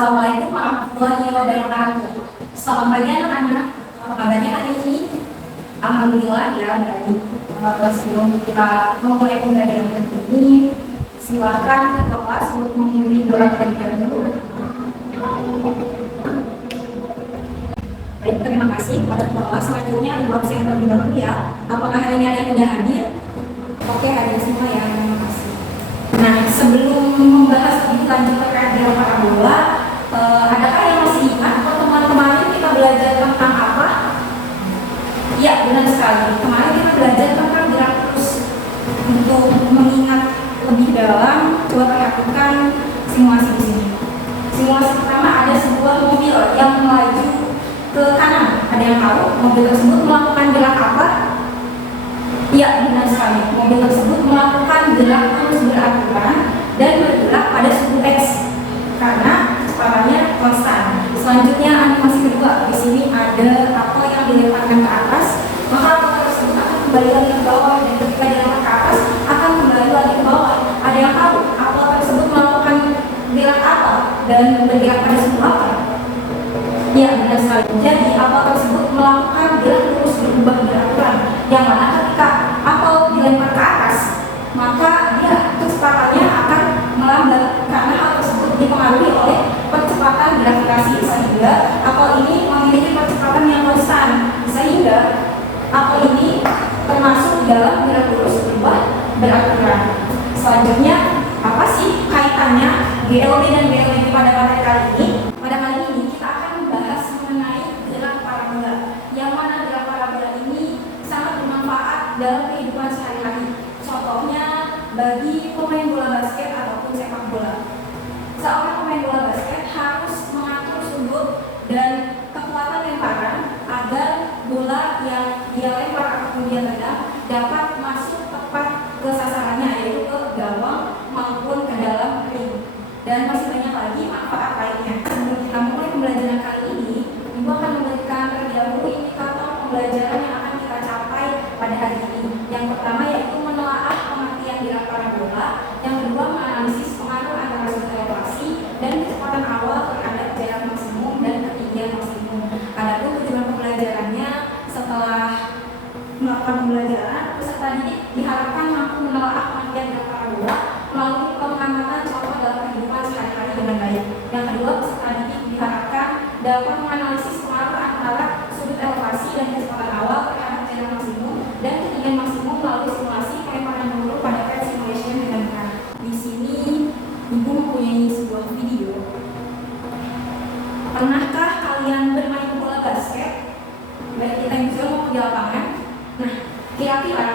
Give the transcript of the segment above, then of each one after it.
Assalamualaikum warahmatullahi wabarakatuh. Selamat pagi anak-anak. Apa kabarnya hari ini? Alhamdulillah ya baik. Sebelum kita memulai pembelajaran ini, silakan ketua kelas untuk mengiringi doa terlebih dahulu. Baik, terima kasih kepada ketua kelas. Selanjutnya ibu absen terlebih dahulu ya. Apakah hari ini ada yang sudah hadir? Oke, hadir semua ya. Terima kasih. Nah, sebelum membahas lebih lanjut terkait dengan parabola, adakah yang masih ingat pertemuan kemarin kita belajar tentang apa? Ya, benar sekali. Kemarin kita belajar tentang gerak terus. Untuk mengingat lebih dalam, coba perhatikan simulasi di sini. Simulasi pertama ada sebuah mobil yang melaju ke kanan. Ada yang tahu mobil tersebut melakukan gerak apa? Ya, benar sekali. Mobil tersebut melakukan gerak terus beraturan dan bergerak pada suhu X karena kecepatannya konstan. Selanjutnya animasi kedua. Di sini ada apel yang dilemparkan ke atas, maka apel tersebut akan kembali lagi ke bawah, dan ketika dilempar ke atas akan kembali lagi ke bawah. Ada yang tahu apel tersebut melakukan gerak apa dan bergerak pada suhu apa? Ya, benar sekali. Jadi apel tersebut melakukan gerak terus berubah beraturan, yang mana ketika apel dilempar ke atas, maka dia kecepatannya akan melambat karena hal tersebut dipengaruhi oleh percepatan gravitasi, sehingga apel ini memiliki percepatan yang konstan, sehingga apel ini termasuk dalam gerak lurus berubah beraturan. Selanjutnya, apa sih kaitannya GLB dan GLB pada materi kali ini? Pada kali ini kita akan membahas mengenai gerak parabola, yang mana gerak parabola ini sangat bermanfaat dalam kehidupan sehari-hari. Contohnya bagi pemain bola basket ataupun sepak bola. Seorang pemain bola basket harus mengatur sudut dan kekuatan lemparan agar bola yang dia lempar ataupun dia tendang dapat masuk tepat ke sasarannya, yaitu ke gawang maupun ke dalam ring. Dan masih banyak lagi manfaat lainnya. Sebelum kita mulai pembelajaran kali ini, Ibu akan memberikan terlebih dahulu indikator pembelajaran yang akan kita capai pada hari ini. Yang pertama yaitu menelaah pengertian gerak parabola, yang kedua menganalisis pengaruh antara sudut elevasi dan kecepatan awal terhadap jarak maksimum dan ketinggian maksimum. Adapun tujuan pembelajarannya, setelah melakukan pembelajaran, peserta didik diharapkan mampu menelaah pengertian gerak parabola melalui pengamatan contoh dalam kehidupan sehari-hari dengan baik. Yang kedua, peserta didik diharapkan dapat menganalisis pengaruh antara sudut elevasi dan kecepatan awal terhadap jarak maksimum dan ketinggian maksimum melalui simulasi pelemparan peluru pada PET simulation dengan benar. Di sini Ibu mempunyai sebuah video. Pernahkah kalian bermain bola basket? Baik di time zone maupun di lapangan. Nah, kira-kira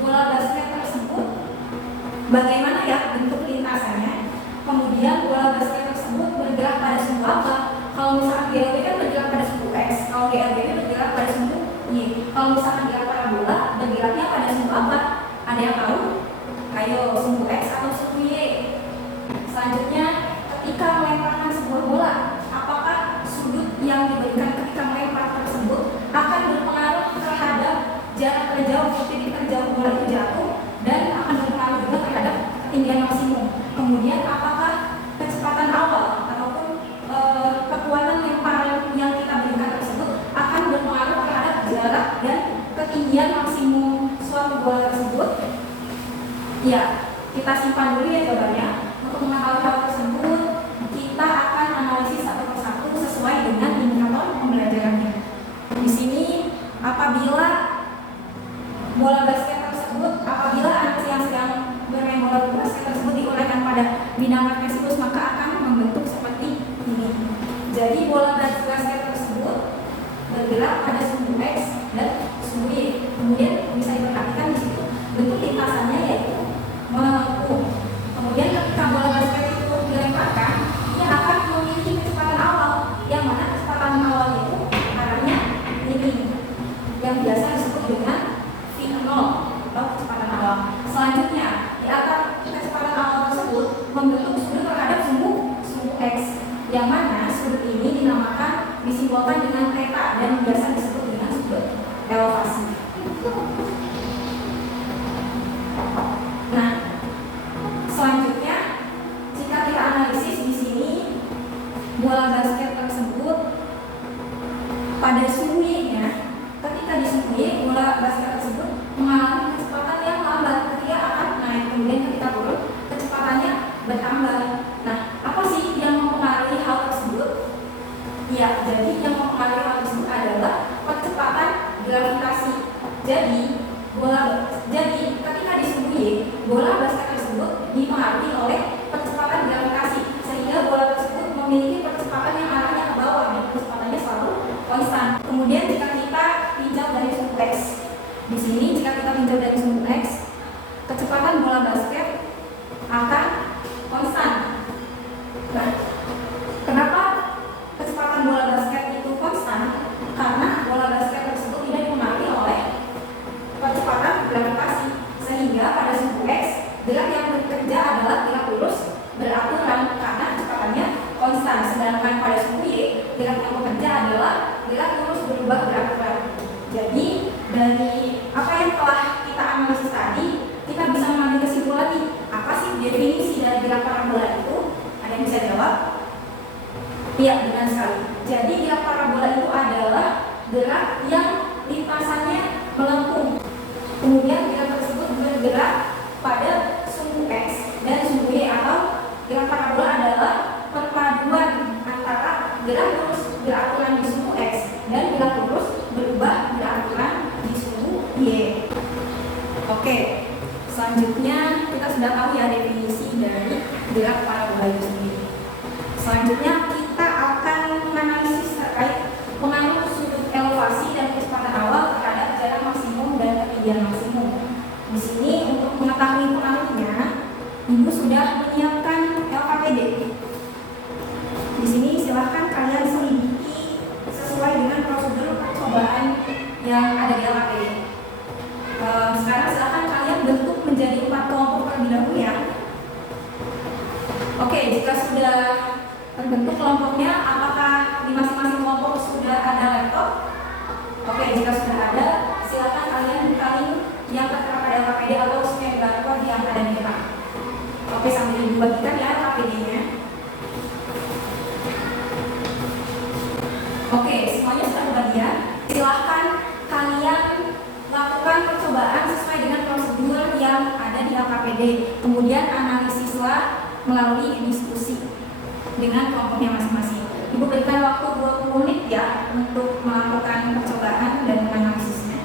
bola basket tersebut bagaimana ya bentuk lintasannya? Kemudian bola basket tersebut bergerak pada suhu apa? Kalau misalkan GLB kan bergerak pada suhu X, kalau GLB bergerak pada suhu Y. Kalau misalkan gerak parabola bergeraknya pada suhu apa? Ada yang tahu? Ayo, suhu X atau suhu Y? Selanjutnya, ketika melemparkan sebuah bola, apakah sudut yang diberikan ketika melempar tersebut akan berpengaruh terhadap jarak terjauh, titik terjauh bola itu jatuh, dan akan berpengaruh juga terhadap ketinggian maksimum. Kemudian, apakah kecepatan awal ataupun kekuatan lemparan yang kita berikan tersebut akan berpengaruh terhadap jarak dan ketinggian maksimum suatu bola tersebut? Ya, kita simpan dulu ya jawabannya. Untuk mengetahui hal tersebut, kita akan analisis satu persatu sesuai dengan indikator pembelajarannya. Di sini, apabila bola basket tersebut, apabila anak yang sedang bermain bola basket tersebut diuraikan pada bidang magnetismus, maka akan membentuk seperti ini. Jadi bola basket tersebut bergerak pada suhu X dan suhu Y. Kemudian bisa diperhatikan di situ bentuk lintasannya yaitu melengkung. Kemudian ketika bola basket itu dilemparkan, ia akan memiliki kecepatan awal, yang mana kecepatan awalnya itu arahnya ini, yang biasa disebut dengan V0. bola basket tersebut dipengaruhi oleh percepatan gravitasi, sehingga bola tersebut memiliki percepatan yang arahnya ke bawah dan kecepatannya selalu konstan. Kemudian jika kita tinjau dari sumbu X, di sini jika kita tinjau dari sumbu X, kecepatan bola basket akan konstan. Nah, kenapa kecepatan bola basket itu konstan? Karena bola basket tersebut tidak dipengaruhi oleh percepatan gravitasi, sehingga pada sumbu X gerak yang bekerja adalah gerak lurus beraturan karena kecepatannya konstan, sedangkan pada sumbu Y gerak yang bekerja adalah gerak lurus berubah beraturan. Jadi dari apa yang telah kita analisis tadi, kita bisa mengambil kesimpulan nih, apa sih definisi dari gerak parabola itu? Ada yang bisa jawab? Iya, benar sekali. Jadi gerak parabola itu adalah gerak yang lintasannya melengkung. Kemudian gerak tersebut bergerak pada sumbu X dan sumbu Y, atau gerak parabola adalah perpaduan antara gerak lurus beraturan di sumbu X dan gerak lurus berubah beraturan di sumbu Y. Oke, selanjutnya kita sudah tahu ya definisi dari gerak parabola itu sendiri. Selanjutnya kita akan menganalisis terkait pengaruh sudut elevasi dan kecepatan awal terhadap jarak maksimum dan ketinggian maksimum. Di sini untuk mengetahui pengaruhnya, Ibu sudah menyiapkan LKPD. Di sini silahkan kalian selidiki sesuai dengan prosedur percobaan yang ada di LKPD. Sekarang silahkan kalian bentuk menjadi 4 kelompok terlebih dahulu ya. Oke, jika sudah terbentuk kelompoknya, apakah di masing-masing kelompok sudah ada laptop? Oke, jika sudah ada, silakan kalian buka link yang tertera pada LKPD atau scan barcode yang ada di depan. Oke, sambil dibagikan ya LKPD-nya. Oke, semuanya sudah kebagian. Silahkan kalian lakukan percobaan sesuai dengan prosedur yang ada di LKPD. Kemudian analisislah melalui diskusi dengan kelompoknya masing-masing. Ibu berikan waktu 20 menit ya untuk melakukan percobaan dan menganalisisnya.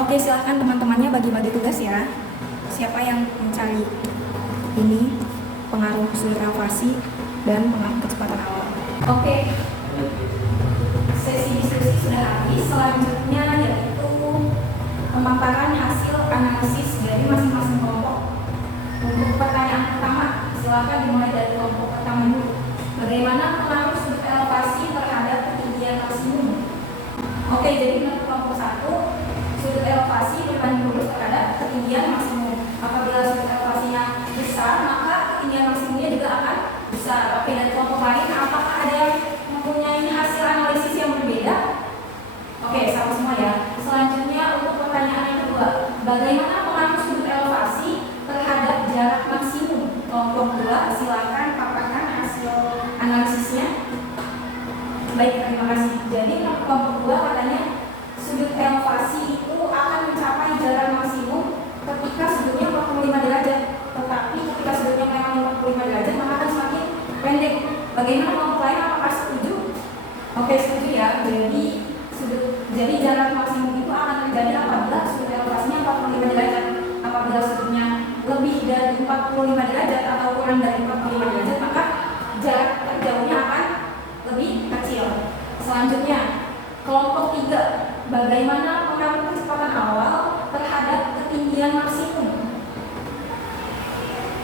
Oke, silahkan teman-temannya bagi-bagi tugas ya. Siapa yang mencari ini pengaruh sudut elevasi dan pengaruh kecepatan awal. Oke, sesi diskusi sudah habis. Selanjutnya yaitu pemaparan hasil analisis dari masing-masing kelompok. Untuk pertanyaan pertama, silakan dimulai dari kelompok pertama dulu. Bagaimana pengaruh sudut elevasi terhadap ketinggian maksimum? Oke, jadi untuk kelompok 1, sudut elevasi berbanding lurus terhadap ketinggian maksimum. Apabila sudut elevasinya besar, maka ketinggian maksimumnya juga akan besar. Oke, dan kelompok lain, apakah ada yang mempunyai hasil analisis yang berbeda? Oke, sama semua ya. Selanjutnya untuk pertanyaan yang kedua, bagaimana pengaruh sudut elevasi terhadap jarak maksimum? Kelompok 2, silakan paparkan hasil analisisnya. Baik, terima kasih. Jadi untuk kelompok 2 katanya sudut elevasi itu akan mencapai jarak maksimum ketika sudutnya 45 derajat. Tetapi ketika sudutnya memang 45 derajat, maka akan semakin pendek. Bagaimana kelompok lain, apakah setuju? Oke, setuju ya. Jadi jarak maksimum itu akan terjadi apabila sudut elevasinya 45 derajat. Apabila sudutnya lebih dari 45 derajat atau kurang dari 45 derajat, maka jarak terjauhnya akan lebih kecil. Selanjutnya, kelompok 3, bagaimana pengaruh kecepatan awal terhadap ketinggian maksimum?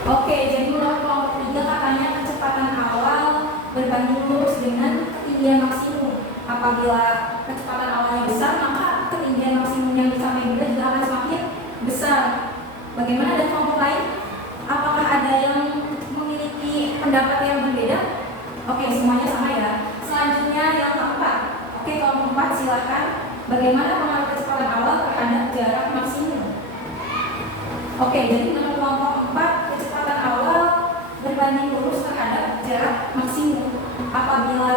Oke, jadi menurut kelompok 3 katanya kecepatan awal berbanding lurus dengan ketinggian maksimum. Apabila kecepatan awalnya besar, maka ketinggian maksimum yang dicapai juga akan semakin besar. Bagaimana dengan kelompok lain? Apakah ada yang memiliki pendapat yang berbeda? Oke, semuanya sama ya. Selanjutnya yang keempat. Oke, kelompok 4 silakan. Bagaimana pengaruh kecepatan awal terhadap jarak maksimum? Oke, jadi menurut kelompok 4, kecepatan awal berbanding lurus terhadap jarak maksimum. Apabila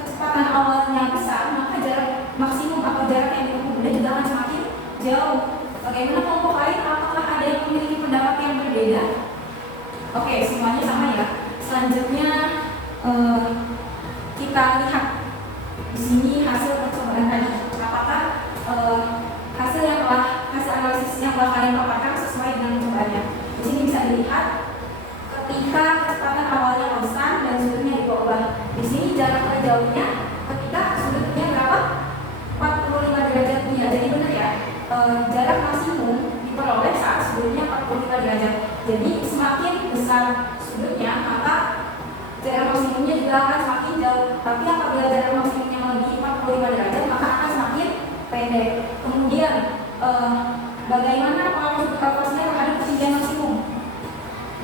kecepatan awalnya besar, maka jarak maksimum atau jarak yang ditempuh juga akan semakin jauh. Bagaimana kelompok lain? Apakah ada yang memiliki pendapat yang berbeda? Oke, semuanya sama ya. Selanjutnya kita lihat di sini hasil percobaan tadi. Apakah hasil analisis yang yang telah kalian paparkan sesuai dengan percobaannya. Di sini bisa dilihat ketika kecepatan awalnya konstan dan sudutnya diubah. Di sini jarak terjauhnya ketika sudutnya berapa? 45 derajat dunia. Jadi benar ya, jarak maksimum diperoleh saat sudutnya 45 derajat. Jadi semakin besar sudutnya, maka jarak maksimumnya juga akan semakin jauh. Tapi apabila jarak maksimumnya lebih 45 derajat, maka akan semakin pendek. Kemudian bagaimana pengaruh sudut elevasinya terhadap ketinggian maksimum?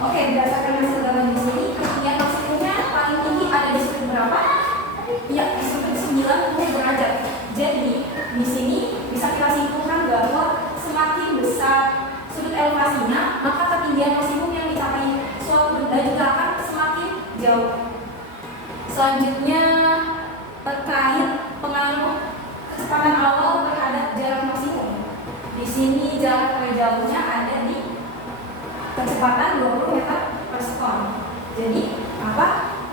Oke, berdasarkan hasil gambar di sini, ketinggian maksimumnya paling tinggi ada di sudut berapa? Ya, di sudut 90 derajat. Jadi di sini bisa kita simpulkan bahwa semakin besar sudut elevasinya, maka ketinggian maksimum yang dicapai suatu benda juga akan semakin jauh. Selanjutnya terkait pengaruh kecepatan awal terhadap jarak maksimum. Di sini jarak terjauhnya ada di kecepatan 20 meter per sekon. Jadi apa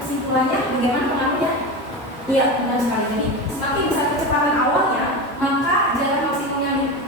kesimpulannya? Bagaimana pengaruhnya? Iya, benar sekali. Jadi semakin besar kecepatan awalnya, maka jarak maksimum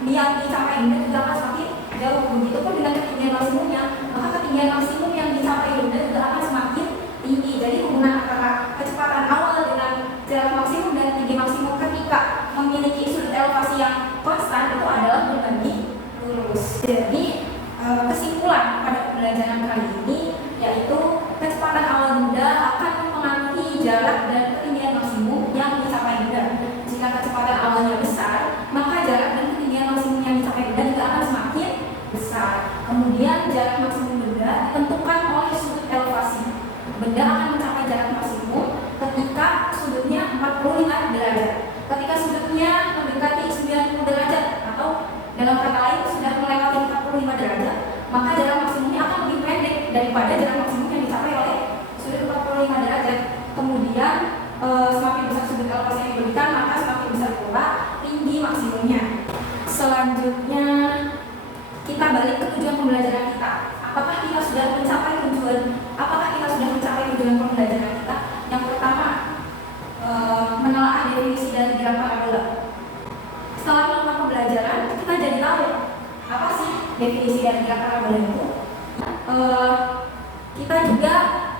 yang dicapai benda juga akan semakin jauh. Begitupun dengan ketinggian maksimumnya, maka ketinggian maksimum yang dicapai benda juga akan semakin tinggi. Jadi hubungan antara kecepatan awal dengan jarak maksimum dan tinggi maksimum ketika memiliki sudut elevasi yang konstan itu adalah berbanding lurus. Jadi kesimpulan pada pembelajaran kali ini yaitu kecepatan awal benda akan mempengaruhi jarak dan ketinggian maksimum yang dicapai benda. Jika kecepatan awalnya besar, maka jarak dan ketinggian maksimum yang dicapai benda juga akan semakin besar. Kemudian jarak maksimum benda ditentukan oleh sudut elevasi. Benda akan mencapai jarak maksimum ketika sudutnya 45 derajat. Ketika sudutnya mendekati 90 derajat atau dalam kata lain sudah melewati 45 derajat, maka jarak maksimumnya akan lebih pendek daripada jarak maksimum yang dicapai oleh sudut 45 derajat. Kemudian semakin besar sudut elevasi yang diberikan, maka semakin besar pula tinggi maksimumnya. Selanjutnya kita balik ke tujuan pembelajaran kita. Apakah kita sudah mencapai tujuan pembelajaran kita? Yang pertama, menelaah definisi dari gerak parabola. Setelah melakukan pembelajaran, kita jadi tahu apa sih definisi dari gerak parabola itu. Kita juga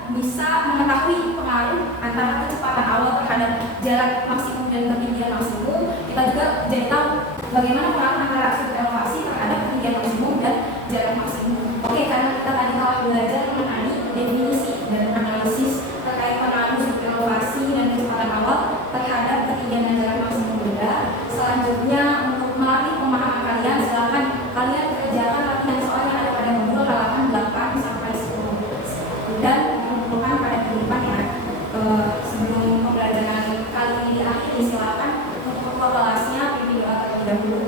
bisa mengetahui pengaruh antara kecepatan awal terhadap jarak maksimum dan ketinggian maksimum. Kita juga jadi tahu bagaimana pengaruh antara sudut elevasi terhadap ketinggian maksimum dan jarak maksimum. Oke, karena kita tadi telah belajar mengenai definisi dan analisis terkait pengaruh sudut elevasi dan kecepatan awal terhadap ketinggian dan jarak maksimum benda. Selanjutnya untuk melatih pemahaman kalian, silakan kalian kerjakan latihan soal yang ada pada modul halaman 8 sampai 10 dan dikumpulkan pada minggu depan ya. Sebelum pembelajaran kali ini diakhiri, silakan untuk ketua kelasnya pimpin doa terlebih dahulu.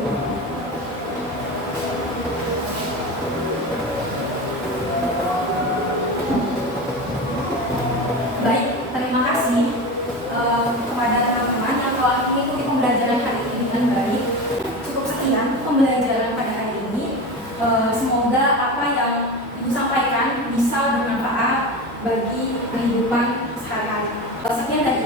Baik, terima kasih kepada teman-teman yang telah mengikuti pembelajaran hari ini dengan baik. Cukup sekian pembelajaran pada hari ini. Semoga apa yang Ibu sampaikan bisa bermanfaat bagi kehidupan sehari-hari. Sekian dari